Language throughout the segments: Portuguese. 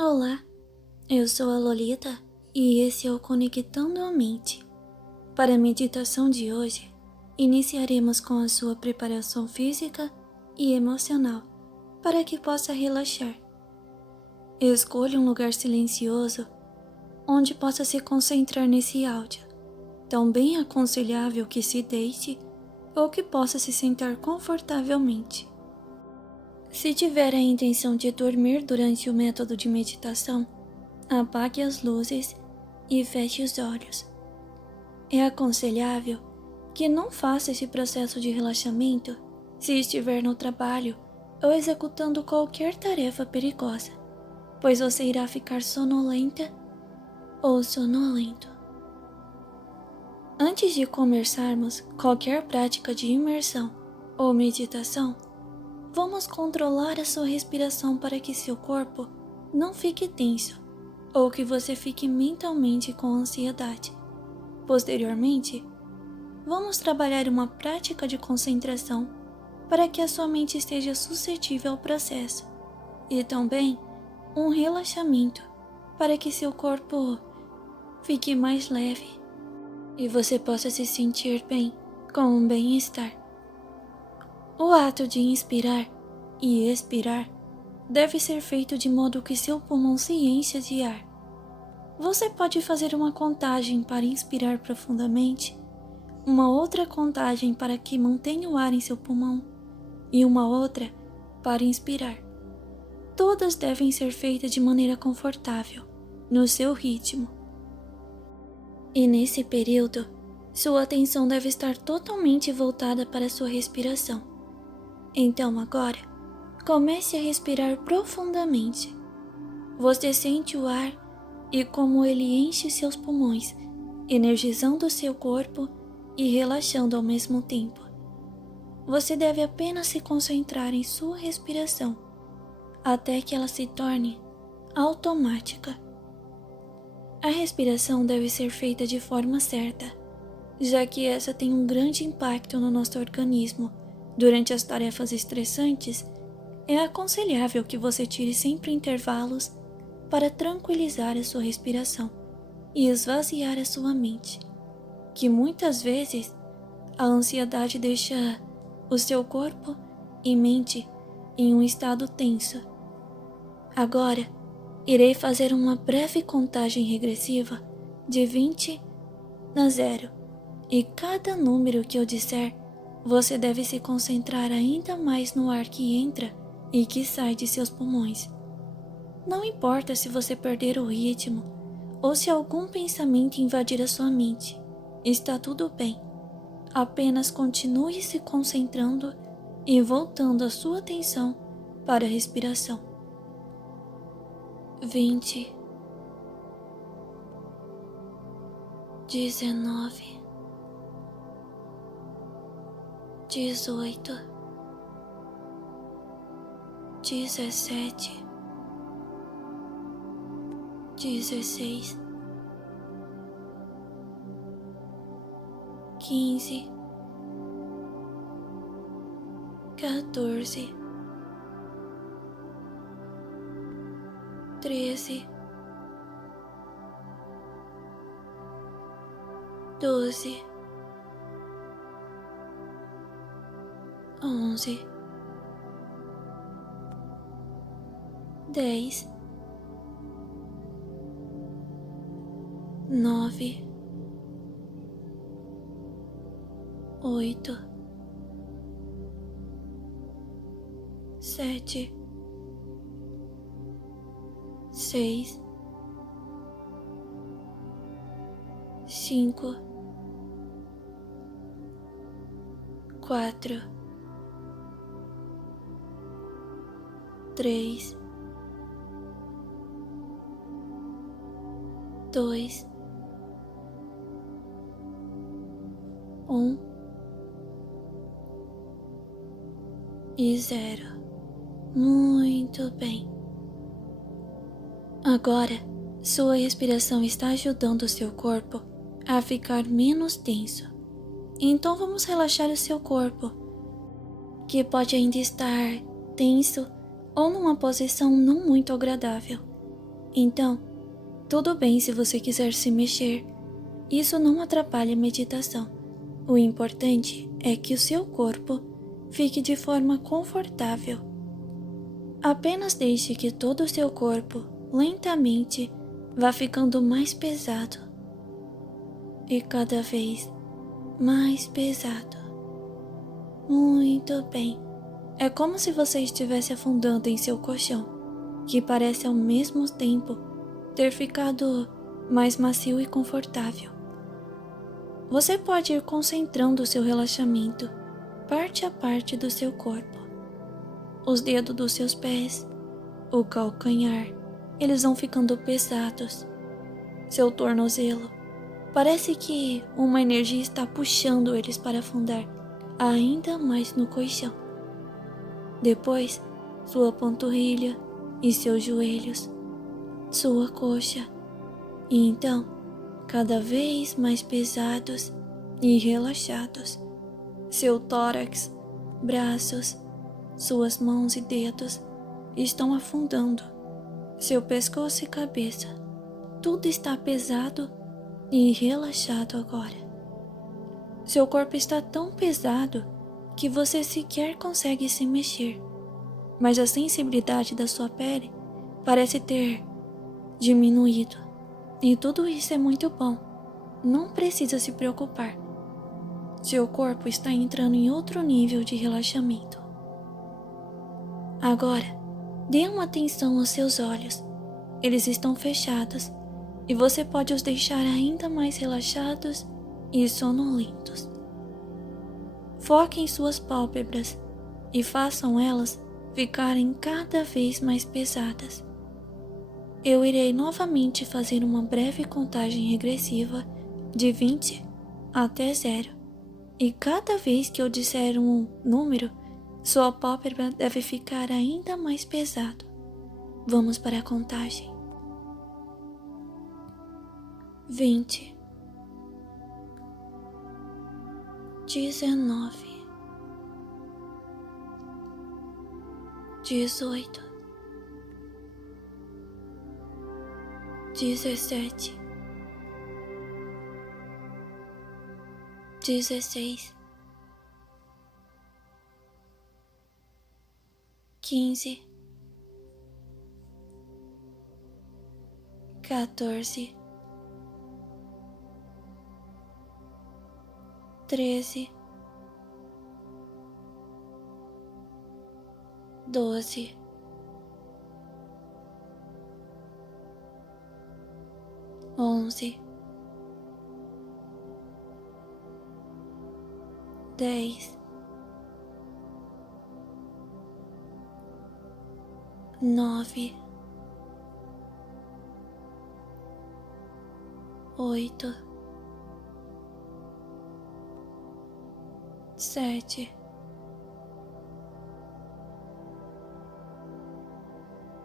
Olá, eu sou a Lolita e esse é o Conectando a Mente. Para a meditação de hoje, iniciaremos com a sua preparação física e emocional para que possa relaxar. Escolha um lugar silencioso onde possa se concentrar nesse áudio, tão bem aconselhável que se deite ou que possa se sentar confortavelmente. Se tiver a intenção de dormir durante o método de meditação, apague as luzes e feche os olhos. É aconselhável que não faça esse processo de relaxamento se estiver no trabalho ou executando qualquer tarefa perigosa, pois você irá ficar sonolenta ou sonolento. Antes de começarmos qualquer prática de imersão ou meditação, vamos controlar a sua respiração para que seu corpo não fique tenso ou que você fique mentalmente com ansiedade. Posteriormente, vamos trabalhar uma prática de concentração para que a sua mente esteja suscetível ao processo e também um relaxamento para que seu corpo fique mais leve e você possa se sentir bem com um bem-estar. O ato de inspirar e expirar deve ser feito de modo que seu pulmão se encha de ar. Você pode fazer uma contagem para inspirar profundamente, uma outra contagem para que mantenha o ar em seu pulmão e uma outra para inspirar. Todas devem ser feitas de maneira confortável, no seu ritmo. E nesse período, sua atenção deve estar totalmente voltada para a sua respiração. Então agora, comece a respirar profundamente. Você sente o ar e como ele enche seus pulmões, energizando seu corpo e relaxando ao mesmo tempo. Você deve apenas se concentrar em sua respiração, até que ela se torne automática. A respiração deve ser feita de forma certa, já que essa tem um grande impacto no nosso organismo. Durante as tarefas estressantes, é aconselhável que você tire sempre intervalos para tranquilizar a sua respiração e esvaziar a sua mente, que muitas vezes a ansiedade deixa o seu corpo e mente em um estado tenso. Agora, irei fazer uma breve contagem regressiva de 20 a 0 e cada número que eu disser, você deve se concentrar ainda mais no ar que entra e que sai de seus pulmões. Não importa se você perder o ritmo ou se algum pensamento invadir a sua mente, está tudo bem. Apenas continue se concentrando e voltando a sua atenção para a respiração. 20, 19, 18, 17, 16, 15, 14, 13, 12, 11, 10, 9, 8, 7, 6, 5, 4, 3, 2, 1 e 0. Muito bem. Agora, sua respiração está ajudando o seu corpo a ficar menos tenso. Então vamos relaxar o seu corpo, que pode ainda estar tenso ou numa posição não muito agradável. Então, tudo bem se você quiser se mexer. Isso não atrapalha a meditação. O importante é que o seu corpo fique de forma confortável. Apenas deixe que todo o seu corpo, lentamente, vá ficando mais pesado. E cada vez mais pesado. Muito bem. É como se você estivesse afundando em seu colchão, que parece ao mesmo tempo ter ficado mais macio e confortável. Você pode ir concentrando o seu relaxamento, parte a parte do seu corpo. Os dedos dos seus pés, o calcanhar, eles vão ficando pesados. Seu tornozelo, parece que uma energia está puxando eles para afundar ainda mais no colchão. Depois, sua panturrilha e seus joelhos, sua coxa, e então, cada vez mais pesados e relaxados, seu tórax, braços, suas mãos e dedos estão afundando, seu pescoço e cabeça, tudo está pesado e relaxado agora. Seu corpo está tão pesado que você sequer consegue se mexer, mas a sensibilidade da sua pele parece ter diminuído, e tudo isso é muito bom. Não precisa se preocupar. Seu corpo está entrando em outro nível de relaxamento. Agora, dê uma atenção aos seus olhos. Eles estão fechados e você pode os deixar ainda mais relaxados e sonolentos. Foque em suas pálpebras e façam elas ficarem cada vez mais pesadas. Eu irei novamente fazer uma breve contagem regressiva de 20 até 0, e cada vez que eu disser um número, sua pálpebra deve ficar ainda mais pesado. Vamos para a contagem. 20, 19, 18, 17, 16, 15, 14, 13, 12, 11, 10, 9, 8, 7,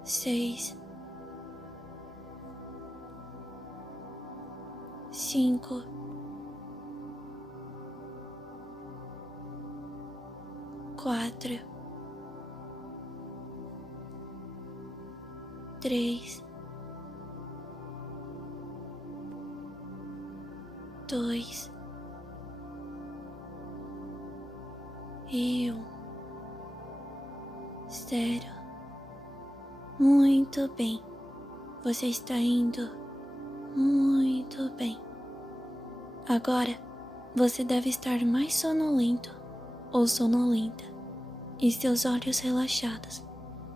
6, 5, 4, 3, 2 e 1. 0. Muito bem. Você está indo muito bem. Agora, você deve estar mais sonolento ou sonolenta e seus olhos relaxados.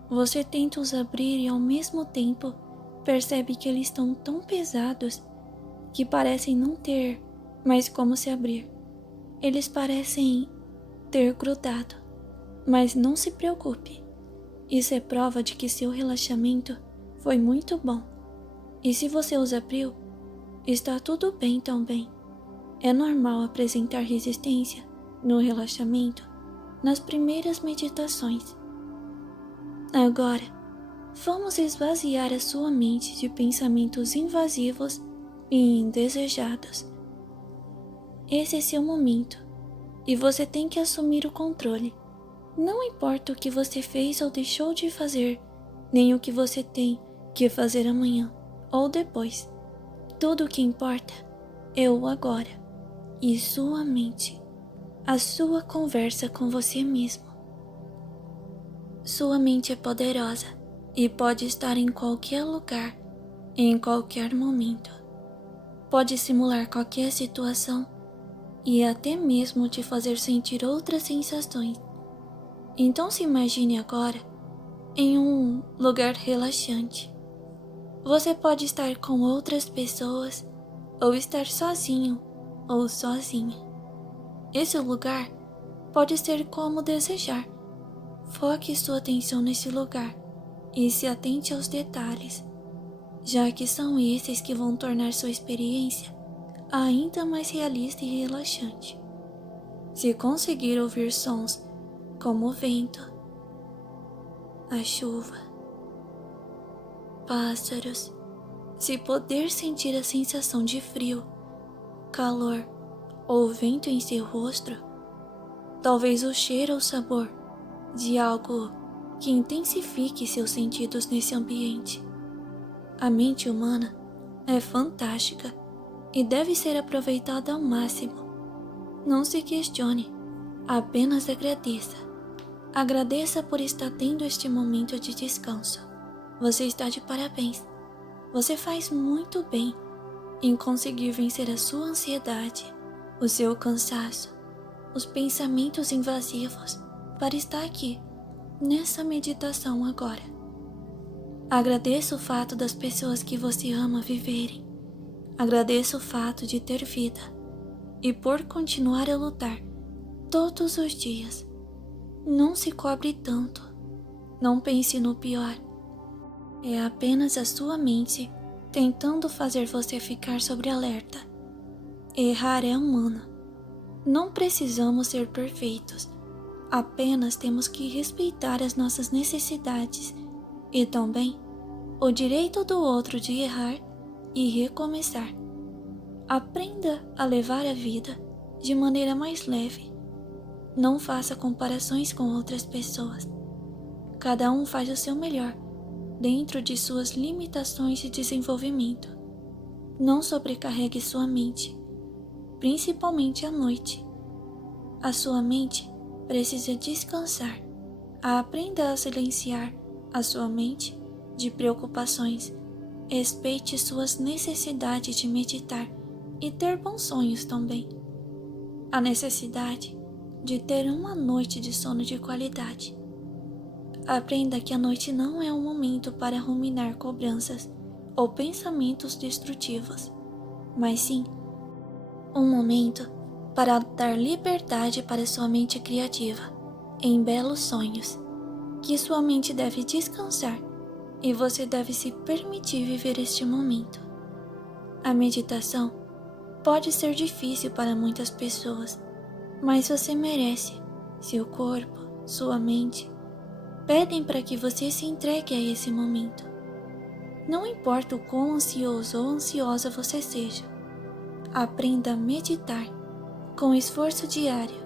Você tenta os abrir e ao mesmo tempo percebe que eles estão tão pesados que parecem não ter mais como se abrir. Eles parecem ter grudado, mas não se preocupe. Isso é prova de que seu relaxamento foi muito bom. E se você os abriu, está tudo bem também. É normal apresentar resistência no relaxamento nas primeiras meditações. Agora, vamos esvaziar a sua mente de pensamentos invasivos e indesejados. Esse é seu momento e você tem que assumir o controle. Não importa o que você fez ou deixou de fazer, nem o que você tem que fazer amanhã ou depois. Tudo o que importa é o agora e sua mente, a sua conversa com você mesmo. Sua mente é poderosa e pode estar em qualquer lugar, em qualquer momento. Pode simular qualquer situação e até mesmo te fazer sentir outras sensações. Então se imagine agora em um lugar relaxante. Você pode estar com outras pessoas ou estar sozinho ou sozinha. Esse lugar pode ser como desejar. Foque sua atenção nesse lugar e se atente aos detalhes, já que são esses que vão tornar sua experiência ainda mais realista e relaxante. Se conseguir ouvir sons como o vento, a chuva, pássaros, se poder sentir a sensação de frio, calor ou vento em seu rosto, talvez o cheiro ou sabor de algo que intensifique seus sentidos nesse ambiente. A mente humana é fantástica e deve ser aproveitada ao máximo. Não se questione, apenas agradeça. Agradeça por estar tendo este momento de descanso. Você está de parabéns. Você faz muito bem em conseguir vencer a sua ansiedade, o seu cansaço, os pensamentos invasivos para estar aqui, nessa meditação agora. Agradeça o fato das pessoas que você ama viverem. Agradeça o fato de ter vida e por continuar a lutar todos os dias. Não se cobre tanto. Não pense no pior. É apenas a sua mente tentando fazer você ficar sobre alerta. Errar é humano. Não precisamos ser perfeitos. Apenas temos que respeitar as nossas necessidades e também o direito do outro de errar e recomeçar. Aprenda a levar a vida de maneira mais leve. Não faça comparações com outras pessoas. Cada um faz o seu melhor dentro de suas limitações de desenvolvimento. Não sobrecarregue sua mente, principalmente à noite. A sua mente precisa descansar. Aprenda a silenciar a sua mente de preocupações. Respeite suas necessidades de meditar e ter bons sonhos também. A necessidade de ter uma noite de sono de qualidade. Aprenda que a noite não é um momento para ruminar cobranças ou pensamentos destrutivos, mas sim um momento para dar liberdade para sua mente criativa em belos sonhos, que sua mente deve descansar e você deve se permitir viver este momento. A meditação pode ser difícil para muitas pessoas, mas você merece. Seu corpo, sua mente pedem para que você se entregue a esse momento. Não importa o quão ansioso ou ansiosa você seja, aprenda a meditar com esforço diário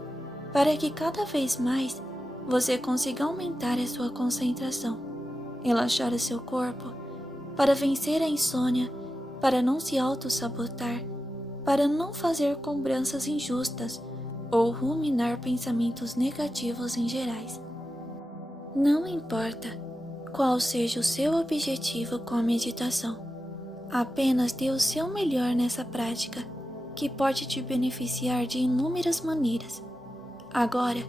para que cada vez mais você consiga aumentar a sua concentração, relaxar o seu corpo, para vencer a insônia, para não se auto-sabotar, para não fazer cobranças injustas ou ruminar pensamentos negativos em gerais. Não importa qual seja o seu objetivo com a meditação, apenas dê o seu melhor nessa prática, que pode te beneficiar de inúmeras maneiras. Agora,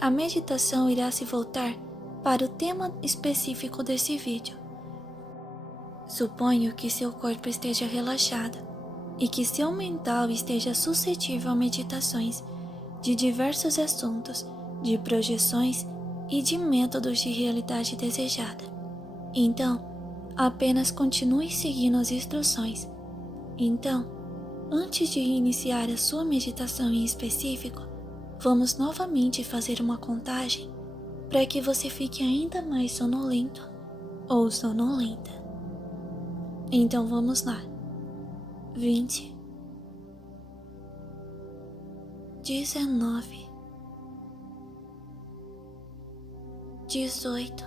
a meditação irá se voltar para o tema específico desse vídeo. Suponho que seu corpo esteja relaxado e que seu mental esteja suscetível a meditações de diversos assuntos, de projeções e de métodos de realidade desejada. Então, apenas continue seguindo as instruções. Então, antes de iniciar a sua meditação em específico, vamos novamente fazer uma contagem para que você fique ainda mais sonolento ou sonolenta. Então vamos lá. 20, 19, 18,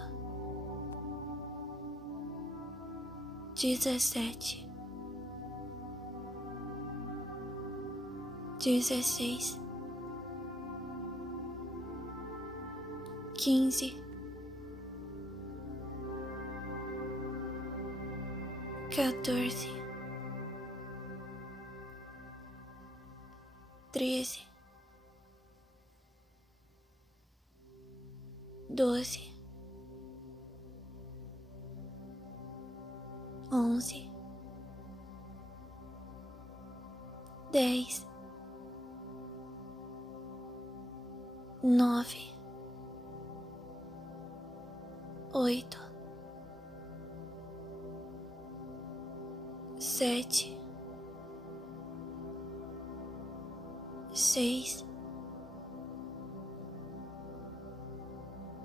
17, 16, 15, 14, 13, 12, 11, 10, 9, 8, 7, 6,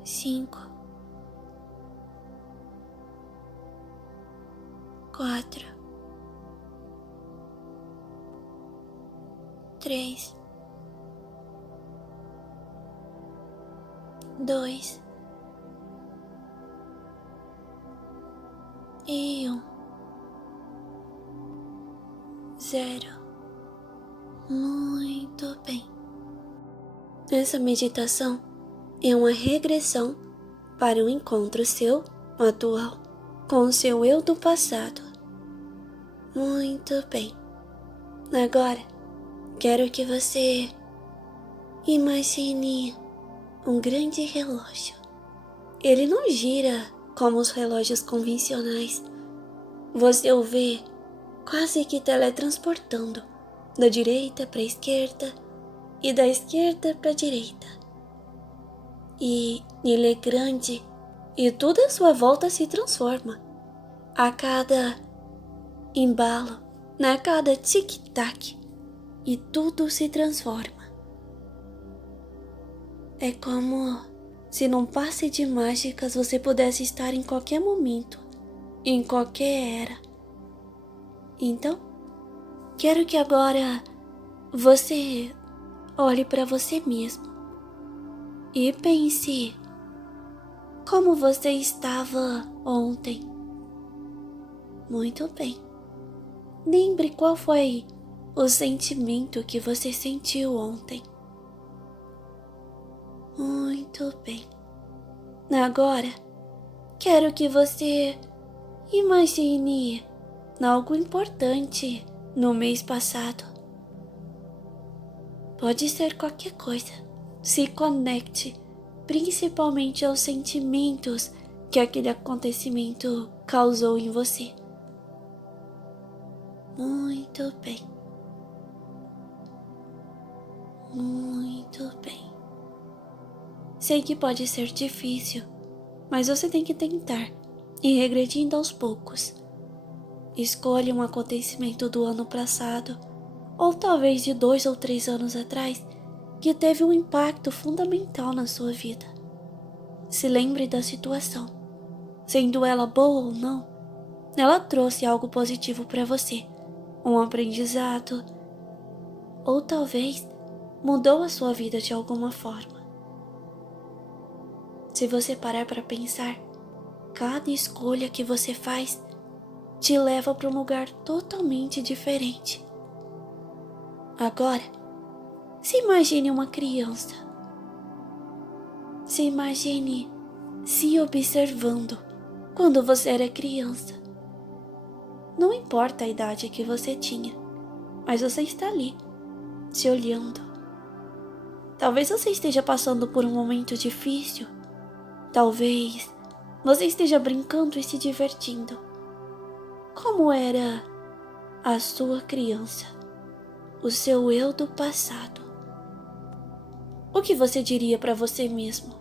5, 4, 3, 2 e 1, 0. Muito bem. Essa meditação é uma regressão para o encontro seu atual com o seu eu do passado. Muito bem. Agora, quero que você imagine um grande relógio. Ele não gira como os relógios convencionais. Você o vê quase que teletransportando da direita para a esquerda e da esquerda para a direita. E ele é grande e tudo à sua volta se transforma. A cada embalo, a cada tic-tac, e tudo se transforma. É como se num passe de mágicas você pudesse estar em qualquer momento, em qualquer era. Então, quero que agora você olhe para você mesmo e pense como você estava ontem. Muito bem. Lembre qual foi o sentimento que você sentiu ontem. Muito bem. Agora, quero que você imagine algo importante no mês passado. Pode ser qualquer coisa. Se conecte principalmente aos sentimentos que aquele acontecimento causou em você. Muito bem. Muito bem. Sei que pode ser difícil, mas você tem que tentar ir regredindo aos poucos. Escolha um acontecimento do ano passado, ou talvez de 2 ou 3 anos atrás, que teve um impacto fundamental na sua vida. Se lembre da situação. Sendo ela boa ou não, ela trouxe algo positivo para você, um aprendizado, ou talvez mudou a sua vida de alguma forma. Se você parar para pensar, cada escolha que você faz te leva para um lugar totalmente diferente. Agora, se imagine uma criança. Se imagine se observando quando você era criança. Não importa a idade que você tinha, mas você está ali, se olhando. Talvez você esteja passando por um momento difícil. Talvez você esteja brincando e se divertindo. Como era a sua criança, o seu eu do passado? O que você diria para você mesmo?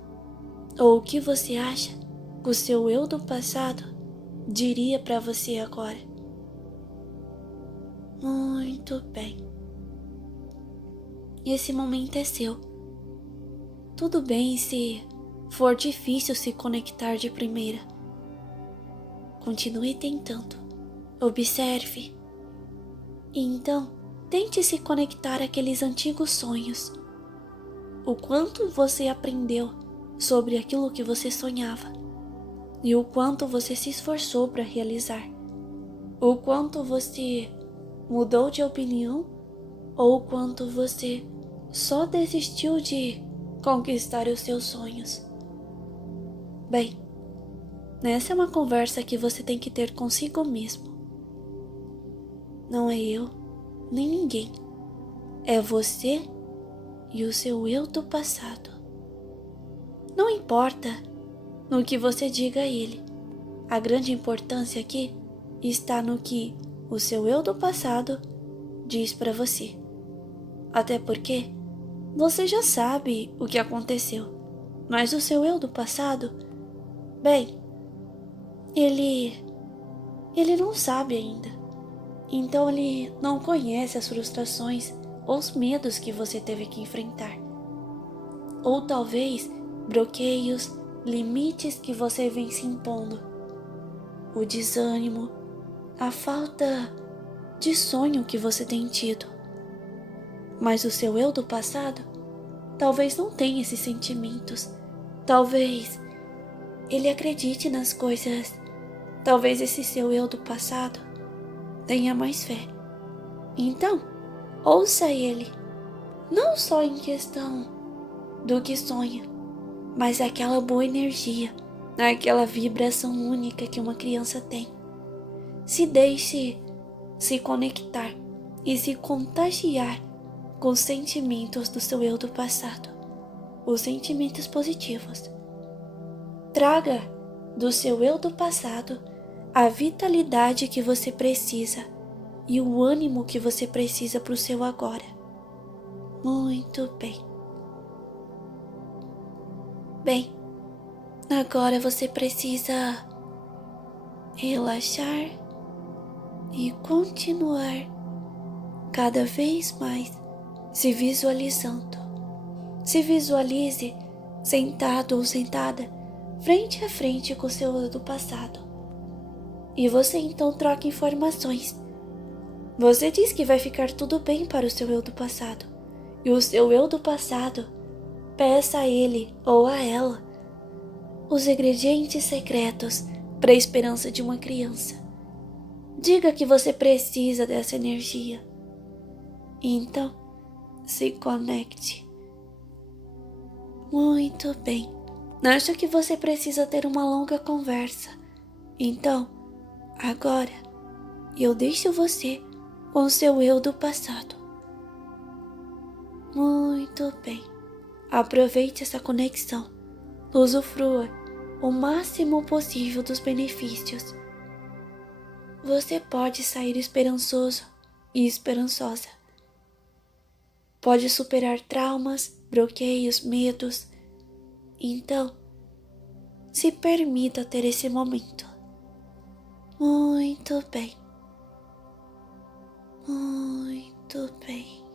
Ou o que você acha que o seu eu do passado diria para você agora? Muito bem. Esse momento é seu. Tudo bem se for difícil se conectar de primeira. Continue tentando. Observe. E então, tente se conectar àqueles antigos sonhos. O quanto você aprendeu sobre aquilo que você sonhava e o quanto você se esforçou para realizar. o quanto você mudou de opinião ou o quanto você só desistiu de conquistar os seus sonhos. Bem, essa é uma conversa que você tem que ter consigo mesmo. Não é eu, nem ninguém. É você e o seu eu do passado. Não importa no que você diga a ele. A grande importância aqui está no que o seu eu do passado diz para você. Até porque você já sabe o que aconteceu, mas o seu eu do passado, bem, ele não sabe ainda. Então ele não conhece as frustrações ou os medos que você teve que enfrentar. Ou talvez bloqueios, limites que você vem se impondo. O desânimo, a falta de sonho que você tem tido. Mas o seu eu do passado talvez não tenha esses sentimentos. Talvez ele acredite nas coisas. Talvez esse seu eu do passado tenha mais fé. Então, ouça ele, não só em questão do que sonha, mas aquela boa energia, aquela vibração única que uma criança tem. Se deixe se conectar e se contagiar com os sentimentos do seu eu do passado, os sentimentos positivos. Traga do seu eu do passado a vitalidade que você precisa e o ânimo que você precisa para o seu agora. Muito bem. Bem, agora você precisa relaxar e continuar cada vez mais se visualizando. Se visualize sentado ou sentada frente a frente com o seu eu do passado. E você então troca informações. Você diz que vai ficar tudo bem para o seu eu do passado. E o seu eu do passado peça a ele ou a ela os ingredientes secretos para a esperança de uma criança. Diga que você precisa dessa energia. Então, se conecte. Muito bem. Acho que você precisa ter uma longa conversa. Então, agora, eu deixo você com o seu eu do passado. Muito bem. Aproveite essa conexão. Usufrua o máximo possível dos benefícios. Você pode sair esperançoso e esperançosa. Pode superar traumas, bloqueios, medos. Então, se permita ter esse momento. Muito bem. Muito bem.